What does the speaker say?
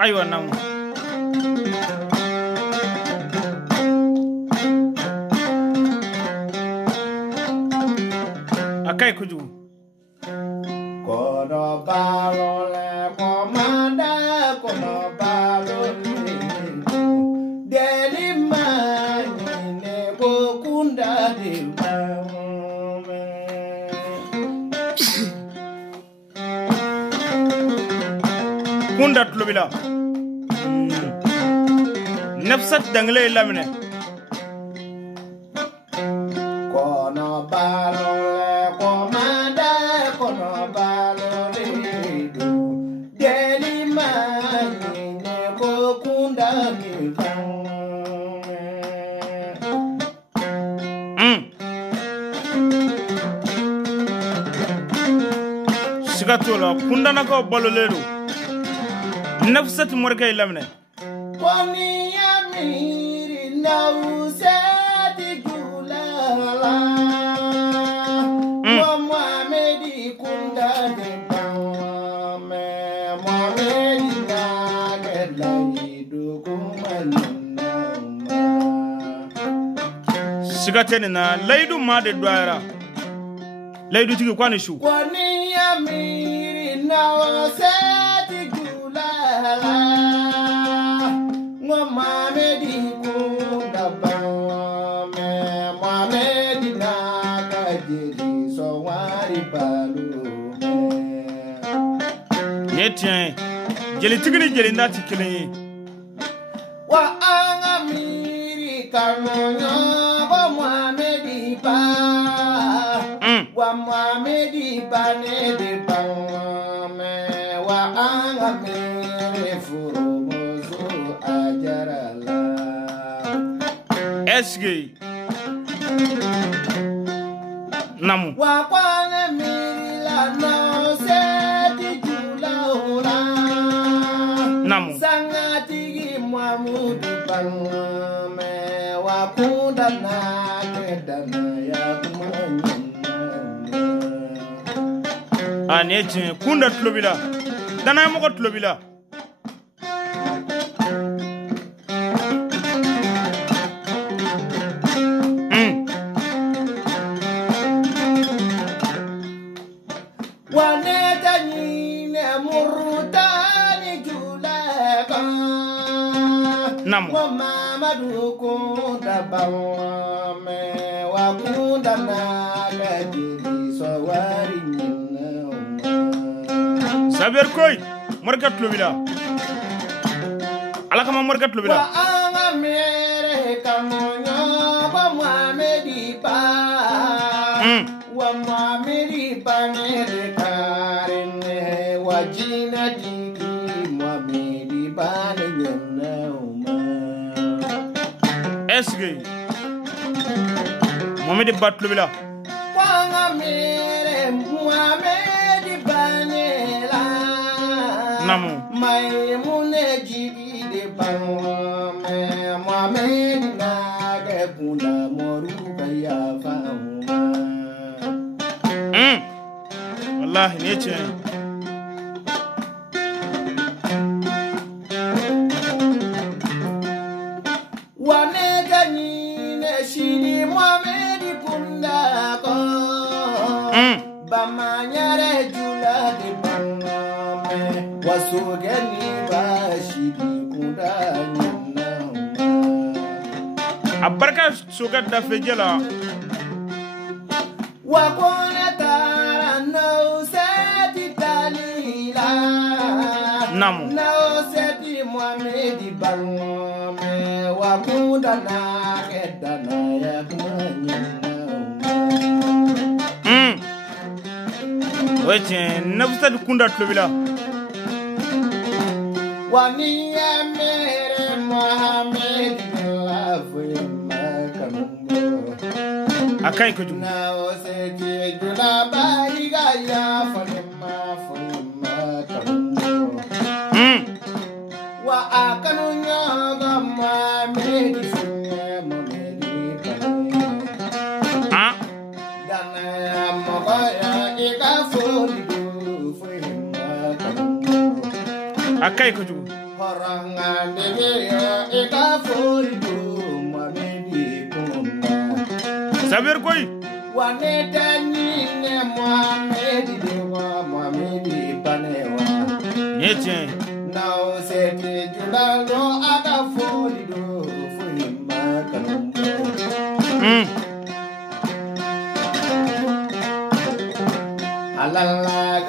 أيوة نعم أكاي كجو kono balo le komanda kono balo deli mani ne bokunda de kunda tulubila nafsat dangle lamine kono balo le komanda kono balo deli mani ne bokunda de sigatola kunda nako balolero nafsat morga lamine koni yamiri nausati gulala wa Muhammadi kunda de bame Muhammadi na gelai dukumanna sigatene na laydu made doira laydu tigi kwani shu koni yamiri nausati gulala Muhammadi kunda bame Muhammadi na gelai so wari balu yetien jeli tigini jeli ndati kilin wa angamiri kamonyo wa Muhammadi ba wa Muhammadi ba ne de bame wa angamiri furumozo ajarala esge namu wa kwane miri la no se di jula ora namu Sangatigi Muhammadu bangame wakunda na kedana ya kumanyana aneti kunda tulubila dana mo ko tulubila waneta nyine murutani julaka namu wa Muhammadu kunda bangame wakunda na kediri sawari saber koy morga tulubila ala kama morga tulubila wa anga mere kamonyo wa Muhammadi ba wa Muhammadi ba mere karene wa jina digi Muhammadi ba ne yenna uma esge Muhammadi ba tulubila wa anga mere Muhammadi ba ne la namu Maimune jigi de bangame Muhammad na ge kunda moru kaya fauma wallahi netien wane gani ne shini Muhammad kunda ko bamanyare jula de bangame wasu gani ba shini kunda nyana abarka sugat da fejela wakona tara no seti dalila namu no seti Muhammadi bangame wakunda na kedana ya kumanyana wetien nafsat kunda tulubila wani ya mere Muhammadi lafu makambo akai kuju na seti jula baiga ya falima kambo wa akanu nyaga Muhammadi sunye Muhammadi ah dana moya ika foli du akai kuju Horanga degeya eka forido Mohamedi kumba Sabir koy Wane dani ne Mohamedi dewa Mohamedi panewa Yetien Now sete julalo aga forido Fulimba kanumba Alala